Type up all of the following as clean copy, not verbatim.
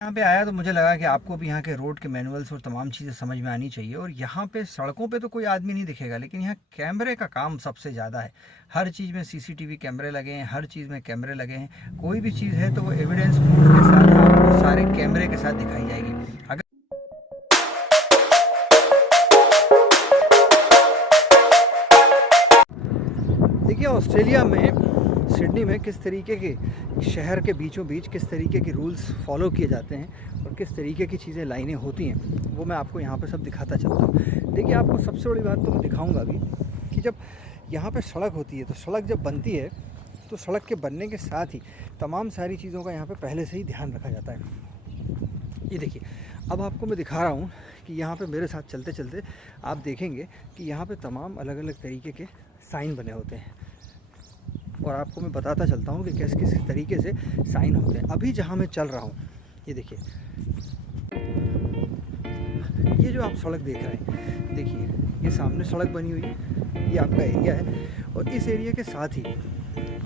यहाँ पे आया तो मुझे लगा कि आपको भी यहाँ के रोड के मैनुअल्स और तमाम चीज़ें समझ में आनी चाहिए। और यहाँ पे सड़कों पे तो कोई आदमी नहीं दिखेगा, लेकिन यहाँ कैमरे का काम सबसे ज़्यादा है। हर चीज़ में सीसीटीवी कैमरे लगे हैं, हर चीज़ में कैमरे लगे हैं। कोई भी चीज़ है तो वो एविडेंस प्रूफ के साथ आपको सारे कैमरे के साथ दिखाई जाएगी। अगर देखिए ऑस्ट्रेलिया में सिडनी में किस तरीके के शहर के बीचों बीच किस तरीके के रूल्स फॉलो किए जाते हैं और किस तरीके की चीज़ें लाइनें होती हैं, वो मैं आपको यहाँ पे सब दिखाता चलता हूँ। देखिए आपको सबसे बड़ी बात तो मैं दिखाऊंगा अभी कि जब यहाँ पे सड़क होती है तो सड़क जब बनती है तो सड़क के बनने के साथ ही तमाम सारी चीज़ों का यहाँ पे पहले से ही ध्यान रखा जाता है। ये देखिए अब आपको मैं दिखा रहा हूँ कि यहाँ पे मेरे साथ चलते चलते आप देखेंगे कि यहाँ पे तमाम अलग अलग तरीके के साइन बने होते हैं और आपको मैं बताता चलता हूँ कि किस किस तरीके से साइन होते हैं। अभी जहाँ मैं चल रहा हूँ ये देखिए, ये जो आप सड़क देख रहे हैं, देखिए ये सामने सड़क बनी हुई है, ये आपका एरिया है। और इस एरिया के साथ ही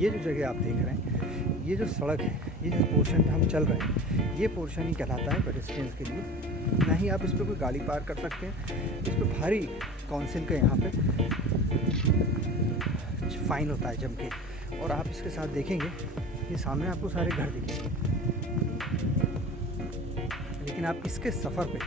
ये जो जगह आप देख रहे हैं, ये जो सड़क है, ये जो पोर्शन पे हम चल रहे हैं, ये पोर्शन ही कहलाता है पेडेस्ट्रियंस के लिए। ना ही आप इस पर कोई गाड़ी पार कर सकते हैं, इस पर भारी काउंसिल का यहाँ पे फाइन होता है जम के। और आप इसके साथ देखेंगे ये सामने आपको सारे घर दिखेंगे, लेकिन आप इसके सफ़र पे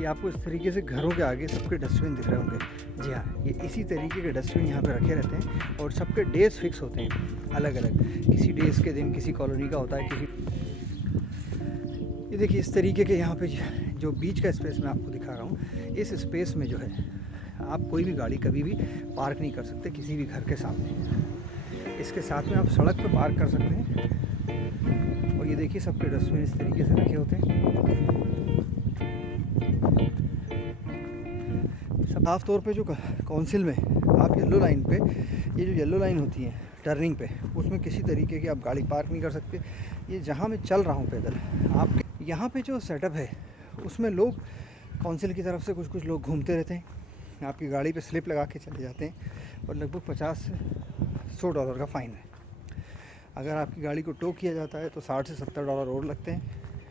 ये आपको इस तरीके से घरों के आगे सबके डस्टबिन दिख रहे होंगे। जी हाँ, ये इसी तरीके के डस्टबिन यहाँ पे रखे रहते हैं और सबके डेज फिक्स होते हैं अलग अलग। किसी डेज़ के दिन किसी कॉलोनी का होता है, किसी। ये देखिए इस तरीके के यहाँ पे जो बीच का स्पेस मैं आपको दिखा रहा हूँ, इस स्पेस में जो है आप कोई भी गाड़ी कभी भी पार्क नहीं कर सकते किसी भी घर के सामने। इसके साथ में आप सड़क पे पार्क कर सकते हैं। और ये देखिए सबके डस्टबिन इस तरीके से रखे होते हैं। साफ तौर पे जो काउंसिल में आप येलो लाइन पे, ये जो येलो लाइन होती है टर्निंग पे, उसमें किसी तरीके की आप गाड़ी पार्क नहीं कर सकते। ये जहाँ मैं चल रहा हूँ पैदल, आपके यहाँ पे जो सेटअप है उसमें लोग काउंसिल की तरफ से कुछ लोग घूमते रहते हैं, आपकी गाड़ी पे स्लिप लगा के चले जाते हैं और लगभग 50 से 100 डॉलर का फ़ाइन है। अगर आपकी गाड़ी को टो किया जाता है तो 60 से 70 डॉलर और लगते हैं।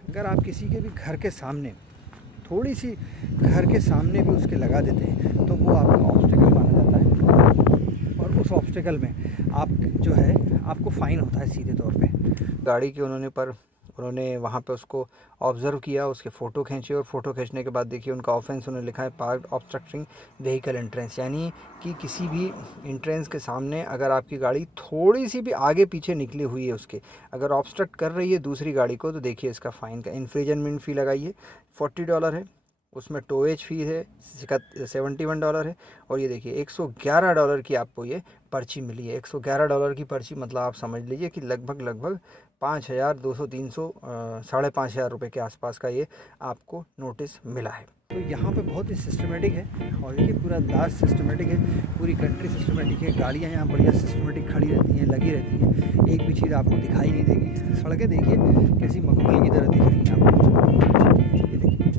अगर आप किसी के भी घर के सामने, थोड़ी सी घर के सामने भी उसके लगा देते हैं तो वो आपका ऑब्स्टिकल माना जाता है और उस ऑब्स्टिकल में आप जो है आपको फ़ाइन होता है सीधे तौर पे। गाड़ी के उन्होंने वहाँ पे उसको ऑब्ज़र्व किया, उसके फ़ोटो खींचे और फ़ोटो खींचने के बाद देखिए उनका ऑफेंस उन्होंने लिखा है पार्क्ड ऑब्स्ट्रक्टिंग व्हीकल एंट्रेंस, यानी कि किसी भी एंट्रेंस के सामने अगर आपकी गाड़ी थोड़ी सी भी आगे पीछे निकली हुई है, उसके अगर ऑब्स्ट्रक्ट कर रही है दूसरी गाड़ी को, तो देखिए इसका फ़ाइन का इन्फ्रिजनमेंट फ़ी लगाइए $40 है, उसमें टोएज फ़ी है $71 है। और ये देखिए $111 की आपको ये पर्ची मिली है। $111 की पर्ची मतलब आप समझ लीजिए कि लगभग 5,200 300 5,500 रुपये के आसपास का ये आपको नोटिस मिला है। तो यहाँ पे बहुत ही सिस्टमेटिक है और ये पूरा लास्ट सिस्टमेटिक है, पूरी कंट्री सिस्टमेटिक है। गाड़ियाँ यहाँ बढ़िया सिस्टमेटिक खड़ी रहती हैं, लगी रहती हैं, एक भी चीज़ आपको दिखाई नहीं देगी। सड़कें देखिए कैसी मखमल की तरह दिख रही हैं आपको, ये देखिए।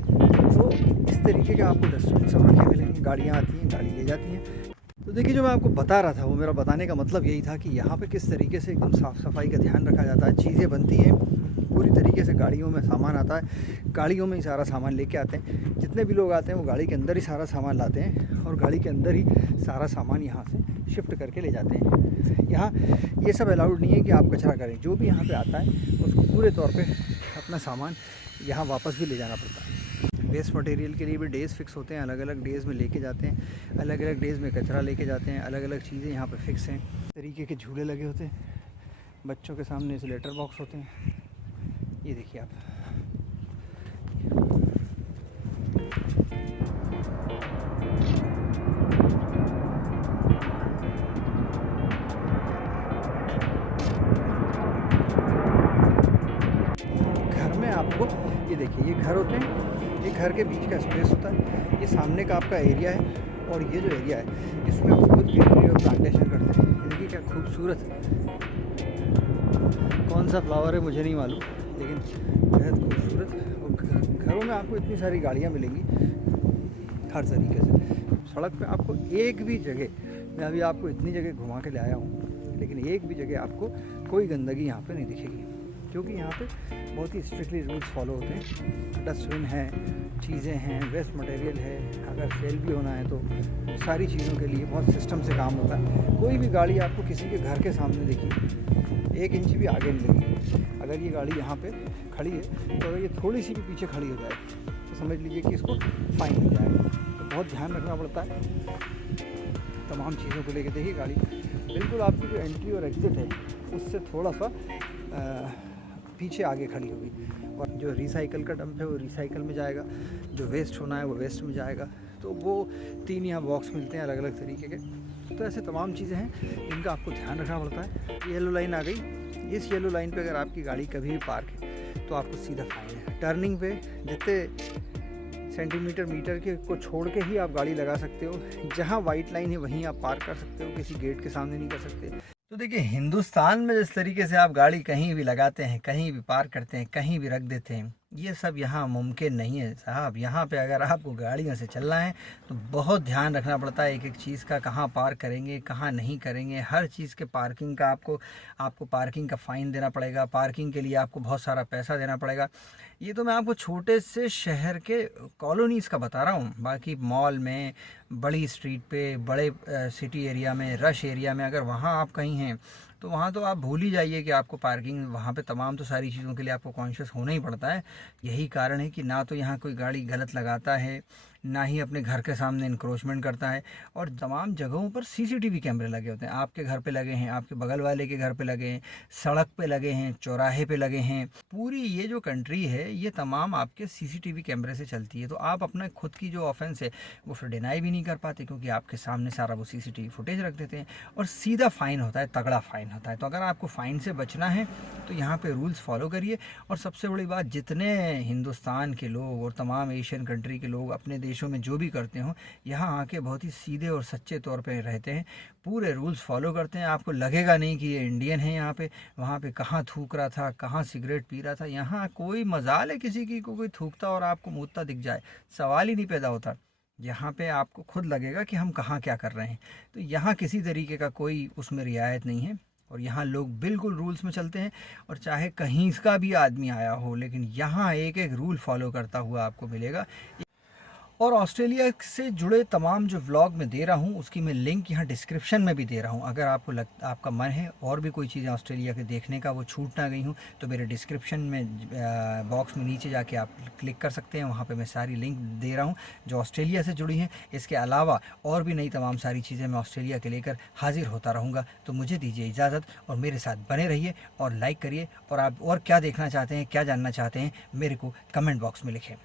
तो इस तरीके के आपको डस्टबिन सब रखे मिलेंगे, गाड़ियाँ आती हैं, गाड़ी ले जाती हैं। तो देखिए जो मैं आपको बता रहा था वो मेरा बताने का मतलब यही था कि यहाँ पे किस तरीके से एकदम साफ़ सफाई का ध्यान रखा जाता है। चीज़ें बनती हैं पूरी तरीके से, गाड़ियों में सामान आता है, गाड़ियों में ही सारा सामान लेके आते हैं। जितने भी लोग आते हैं वो गाड़ी के अंदर ही सारा सामान लाते हैं और गाड़ी के अंदर ही सारा सामान यहाँ से शिफ्ट करके ले जाते हैं। यहाँ ये सब अलाउड नहीं है कि आप कचरा करें। जो भी यहाँ पर आता है उसको पूरे तौर पर अपना सामान यहाँ वापस भी ले जाना पड़ता है। वेस्ट मटेरियल के लिए भी डेज़ फिक्स होते हैं, अलग अलग डेज़ में लेके जाते हैं, अलग अलग डेज़ में कचरा लेके जाते हैं, अलग अलग चीज़ें यहाँ पे फिक्स हैं। तरीके के झूले लगे होते हैं, बच्चों के सामने से लेटर बॉक्स होते हैं, ये देखिए आप। घर में आपको ये देखिए ये घर होते हैं, ये घर के बीच का स्पेस होता है, ये सामने का आपका एरिया है और ये जो एरिया है इसमें वो खुद ग्रीनरी और प्लांटेशन करते हैं। देखिए क्या खूबसूरत, कौन सा फ्लावर है मुझे नहीं मालूम, लेकिन बेहद खूबसूरत। और घरों में आपको इतनी सारी गाड़ियाँ मिलेंगी हर तरीके से। सड़क पे आपको एक भी जगह, मैं अभी आपको इतनी जगह घुमा के ले आया हूँ, लेकिन एक भी जगह आपको कोई गंदगी यहाँ पे नहीं दिखेगी, क्योंकि यहाँ पे बहुत ही स्ट्रिक्टली रूल्स फॉलो होते हैं। डस्टबिन है, चीज़ें हैं, वेस्ट मटेरियल है, अगर सेल भी होना है तो सारी चीज़ों के लिए बहुत सिस्टम से काम होता है। कोई भी गाड़ी आपको किसी के घर के सामने देखिए 1 इंच भी आगे नहीं लगेगी। अगर ये गाड़ी यहाँ पे खड़ी है तो अगर ये थोड़ी सी भी पीछे खड़ी हो जाए तो समझ लीजिए कि इसको फाइन हो जाएगा। तो बहुत ध्यान रखना पड़ता है तमाम चीज़ों को लेकर। देखिए गाड़ी बिल्कुल आपकी जो एंट्री और एग्ज़िट है उससे थोड़ा सा पीछे आगे खड़ी होगी, और जो रिसाइकल का डंप है वो रिसाइकल में जाएगा, जो वेस्ट होना है वो वेस्ट में जाएगा। तो वो 3 यहाँ बॉक्स मिलते हैं अलग अलग तरीके के। तो ऐसे तमाम चीज़ें हैं जिनका आपको ध्यान रखना पड़ता है। येलो लाइन आ गई, इस येलो लाइन पे अगर आपकी गाड़ी कभी भी पार्क है तो आपको सीधा फाइन है। टर्निंग पे जितने सेंटीमीटर मीटर के को छोड़ के ही आप गाड़ी लगा सकते हो। जहाँ वाइट लाइन है वहीं आप पार्क कर सकते हो, किसी गेट के सामने नहीं कर सकते। तो देखिए हिंदुस्तान में जिस तरीके से आप गाड़ी कहीं भी लगाते हैं, कहीं भी पार्क करते हैं, कहीं भी रख देते हैं, ये सब यहाँ मुमकिन नहीं है साहब। यहाँ पे अगर आपको गाड़ियों से चलना है तो बहुत ध्यान रखना पड़ता है एक एक चीज़ का, कहाँ पार्क करेंगे कहाँ नहीं करेंगे। हर चीज़ के पार्किंग का आपको पार्किंग का फ़ाइन देना पड़ेगा, पार्किंग के लिए आपको बहुत सारा पैसा देना पड़ेगा। ये तो मैं आपको छोटे से शहर के कॉलोनीज़ का बता रहा हूँ। बाकी मॉल में, बड़ी स्ट्रीट पे, बड़े सिटी एरिया में, रश एरिया में अगर वहाँ आप कहीं हैं तो वहाँ तो आप भूल ही जाइए कि आपको पार्किंग, वहाँ पे तमाम तो सारी चीज़ों के लिए आपको कॉन्शियस होना ही पड़ता है। यही कारण है कि ना तो यहाँ कोई गाड़ी गलत लगाता है, ना ही अपने घर के सामने इंक्रोचमेंट करता है। और तमाम जगहों पर सीसीटीवी कैमरे लगे होते हैं। आपके घर पे लगे हैं, आपके बगल वाले के घर पे लगे हैं, सड़क पे लगे हैं, चौराहे पे लगे हैं। पूरी ये जो कंट्री है ये तमाम आपके सीसीटीवी कैमरे से चलती है। तो आप अपना खुद की जो ऑफेंस है वो फिर डिनाई भी नहीं कर पाते, क्योंकि आपके सामने सारा वो सीसीटीवी फुटेज रख देते हैं और सीधा फ़ाइन होता है, तगड़ा फ़ाइन होता है। तो अगर आपको फ़ाइन से बचना है तो यहाँ पे रूल्स फॉलो करिए। और सबसे बड़ी बात, जितने हिंदुस्तान के लोग और तमाम एशियन कंट्री के लोग अपने देशों में जो भी करते हो, यहाँ आके बहुत ही सीधे और सच्चे तौर पे रहते हैं, पूरे रूल्स फॉलो करते हैं। आपको लगेगा नहीं कि ये इंडियन है यहाँ पे, वहाँ पे कहाँ थूक रहा था, कहाँ सिगरेट पी रहा था। यहाँ कोई मजाल है किसी की को कोई थूकता और आपको मुँहता दिख जाए, सवाल ही नहीं पैदा होता। यहाँ पे आपको खुद लगेगा कि हम कहाँ क्या कर रहे हैं। तो यहाँ किसी तरीके का कोई उसमें रियायत नहीं है और यहाँ लोग बिल्कुल रूल्स में चलते हैं। और चाहे कहीं का भी आदमी आया हो, लेकिन यहाँ एक एक रूल फॉलो करता हुआ आपको मिलेगा। और ऑस्ट्रेलिया से जुड़े तमाम जो व्लॉग मैं दे रहा हूँ उसकी मैं लिंक यहाँ डिस्क्रिप्शन में भी दे रहा हूँ। अगर आपका मन है और भी कोई चीज़ें ऑस्ट्रेलिया के देखने का वो छूट ना गई हूँ तो मेरे डिस्क्रिप्शन में बॉक्स में नीचे जाके आप क्लिक कर सकते हैं। वहाँ पे मैं सारी लिंक दे रहा हूँ जो ऑस्ट्रेलिया से जुड़ी हैं। इसके अलावा और भी नई तमाम सारी चीज़ें मैं ऑस्ट्रेलिया के लेकर हाजिर होता रहूँगा। तो मुझे दीजिए इजाज़त और मेरे साथ बने रहिए और लाइक करिए। और आप और क्या देखना चाहते हैं, क्या जानना चाहते हैं, मेरे को कमेंट बॉक्स में लिखें।